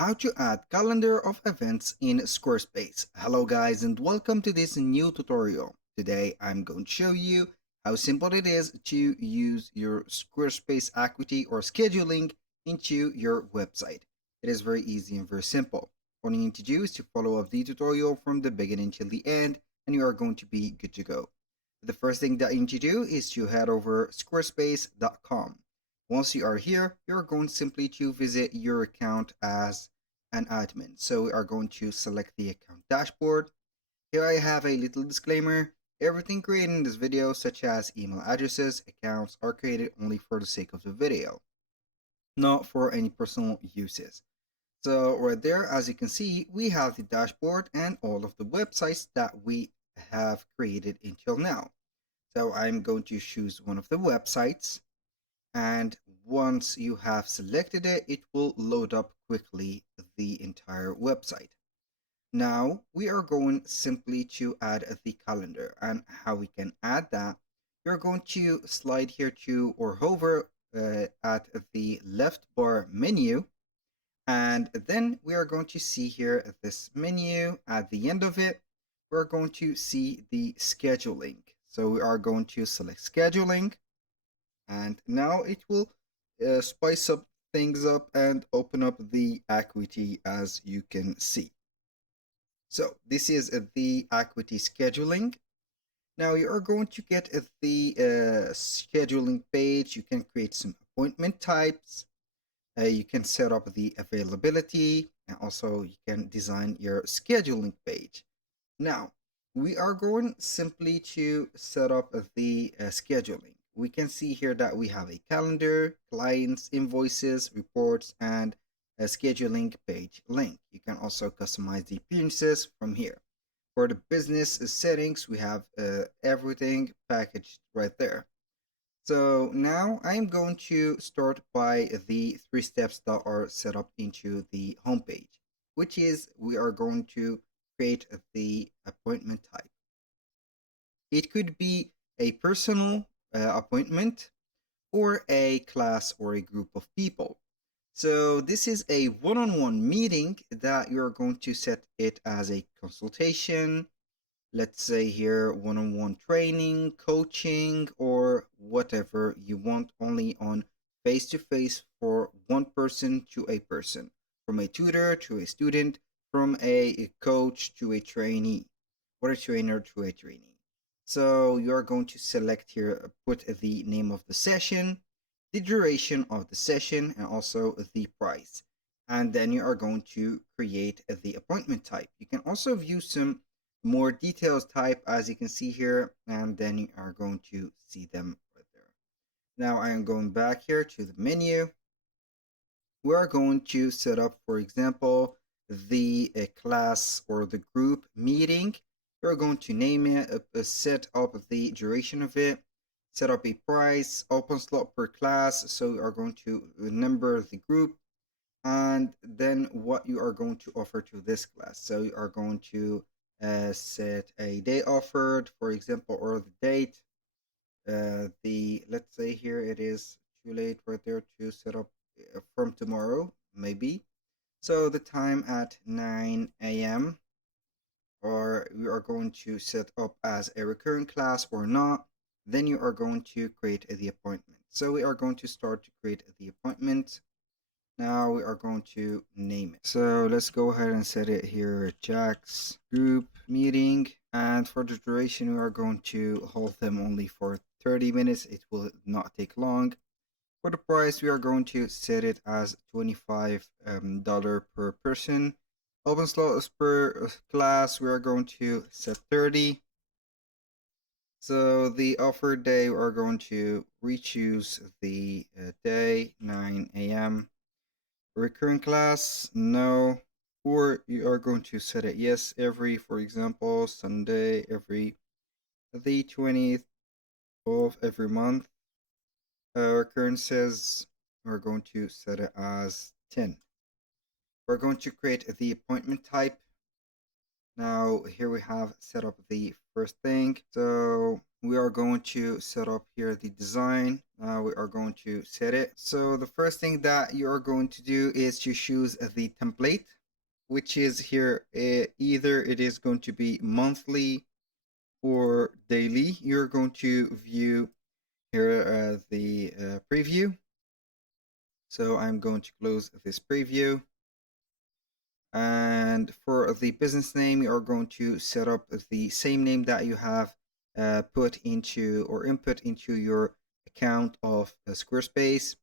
How to add calendar of events in Squarespace. Hello guys and welcome to this new tutorial. Today I'm going to show you how simple it is to use your Squarespace Acuity or scheduling into your website. It is very easy and very simple. All you need to do is to follow up the tutorial from the beginning till the end and you are going to be good to go. The first thing that you need to do is to head over squarespace.com. Once you are here, you're going simply to visit your account as an admin. So we are going to select the account dashboard. Here I have a little disclaimer. Everything created in this video, such as email addresses, accounts, are created only for the sake of the video, not for any personal uses. So right there, as you can see, we have the dashboard and all of the websites that we have created until now. So I'm going to choose one of the websites, and once you have selected it, it will load up quickly the entire website. Now we are going simply to add the calendar, and how we can add that, you're going to slide here to or hover at the left bar menu, and then we are going to see here this menu. At the end of it, we're going to see the scheduling. So we are going to select scheduling, and now it will spice up things up and open up the Acuity, as you can see. So this is the Acuity scheduling. Now you are going to get the scheduling page. You can create some appointment types. You can set up the availability, and also you can design your scheduling page. Now we are going simply to set up the scheduling. We can see here that we have a calendar, clients, invoices, reports, and a scheduling page link. You can also customize the appearances from here. For the business settings, we have everything packaged right there. So now I'm going to start by the 3 steps that are set up into the homepage, which is we are going to create the appointment type. It could be a personal appointment or a class or a group of people. So this is a one-on-one meeting that you're going to set it as a consultation. Let's say here one-on-one training, coaching, or whatever you want, only on face-to-face for one person to a person, from a tutor to a student, from a coach to a trainee, or a trainer to a trainee. So you're going to select here, put the name of the session, the duration of the session, and also the price. And then you are going to create the appointment type. You can also view some more details type, as you can see here, and then you are going to see them right there. Now I am going back here to the menu. We are going to set up, for example, the class or the group meeting. We're going to name it, set up the duration of it, set up a price, open slot per class. So you are going to number the group, and then what you are going to offer to this class. So you are going to set a day offered, for example, or the date. Let's say here it is too late right there to set up from tomorrow, maybe. So the time at 9 a.m. or we are going to set up as a recurring class or not. Then you are going to create the appointment. So we are going to start to create the appointment. Now we are going to name it. So let's go ahead and set it here, Jack's group meeting. And for the duration, we are going to hold them only for 30 minutes. It will not take long. For the price, we are going to set it as $25 per person. Open slots per class, we are going to set 30. So the offer day, we are going to re-choose the day, 9 a.m. Recurring class, no. Or you are going to set it yes every, for example, Sunday every the 20th of every month. Recurrences, we're going to set it as 10. We're going to create the appointment type. Now here we have set up the first thing. So we are going to set up here the design. We are going to set it. So the first thing that you are going to do is to choose the template, which is here. Either it is going to be monthly or daily. You're going to view here the preview. So I'm going to close this preview. And for the business name, you are going to set up the same name that you have put into or input into your account of Squarespace.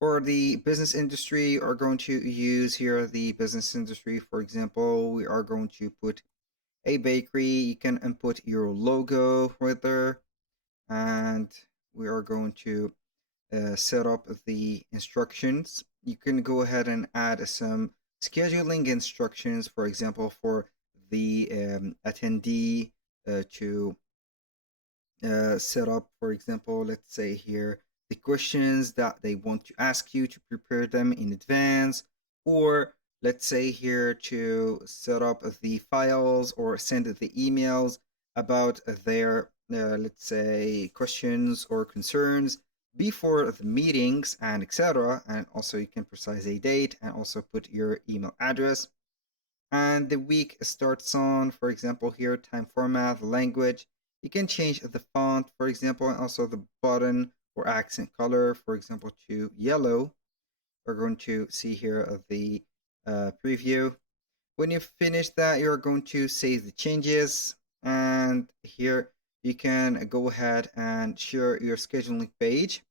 For the business industry, you are going to use here the business industry. For example, we are going to put a bakery. You can input your logo right there, and we are going to set up the instructions. You can go ahead and add some scheduling instructions, for example, for the attendee to set up, for example, let's say here, the questions that they want to ask you to prepare them in advance, or let's say here to set up the files or send the emails about their, let's say, questions or concerns before the meetings and etc. And also you can precise a date and also put your email address. And the week starts on, for example, here, time format, language. You can change the font, for example, and also the button or accent color, for example, to yellow. We're going to see here the preview. When you finish that, you're going to save the changes. And here you can go ahead and share your scheduling page.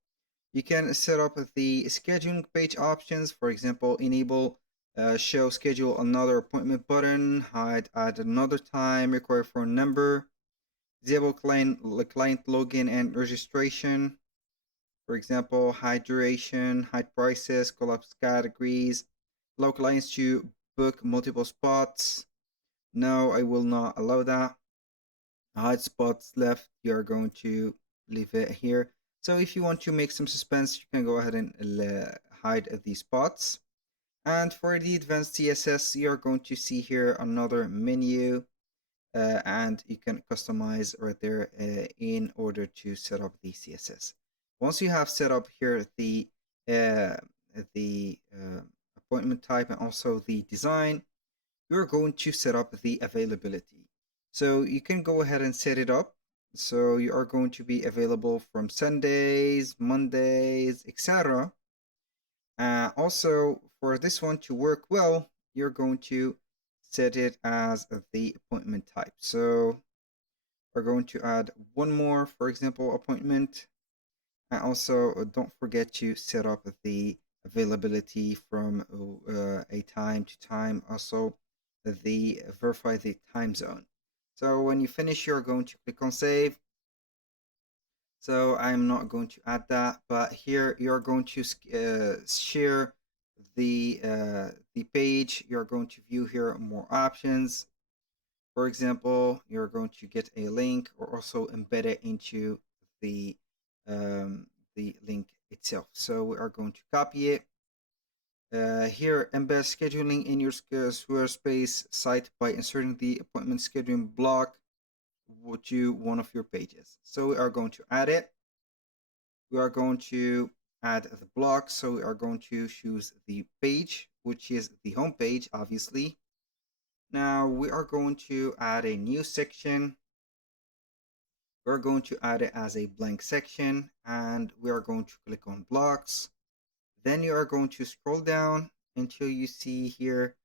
You can set up the scheduling page options, for example, enable show schedule another appointment button, hide add another time, require phone number, disable client login and registration, for example, hide duration, hide prices, collapse categories, allow clients to book multiple spots. No, I will not allow that. Hide spots left, you're going to leave it here. So if you want to make some suspense, you can go ahead and hide these spots. And for the advanced CSS, you're going to see here another menu, and you can customize right there in order to set up the CSS. Once you have set up here uh, the appointment type and also the design, you're going to set up the availability. So you can go ahead and set it up. So you are going to be available from Sundays, Mondays, etc. Also, for this one to work well, you're going to set it as the appointment type. So we're going to add one more, for example, appointment. And also don't forget to set up the availability from a time to time. Also the verify the time zone. So when you finish, you're going to click on save. So I'm not going to add that, but here you're going to share the page. You're going to view here more options. For example, you're going to get a link or also embed it into the link itself. So we are going to copy it. Here, embed scheduling in your Squarespace site by inserting the appointment scheduling block to one of your pages. So we are going to add it. We are going to add the block. So we are going to choose the page, which is the home page, obviously. Now we are going to add a new section. We're going to add it as a blank section, and we are going to click on blocks. Then you are going to scroll down until you see here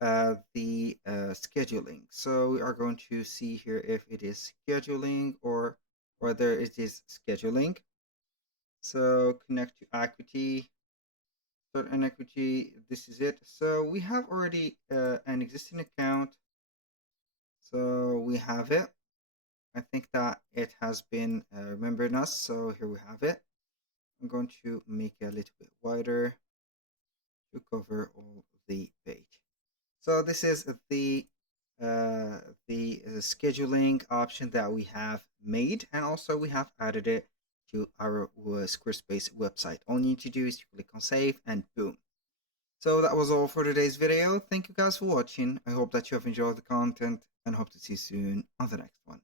the scheduling. So we are going to see here if it is scheduling or whether it is scheduling. So connect to equity, start an equity. This is it. So we have already an existing account. So we have it. I think that it has been remembering us. So here we have it. I'm going to make it a little bit wider to cover all the page. So this is the scheduling option that we have made, and also we have added it to our Squarespace website. All you need to do is to click on save and boom. So that was all for today's video. Thank you guys for watching. I hope that you have enjoyed the content and hope to see you soon on the next one.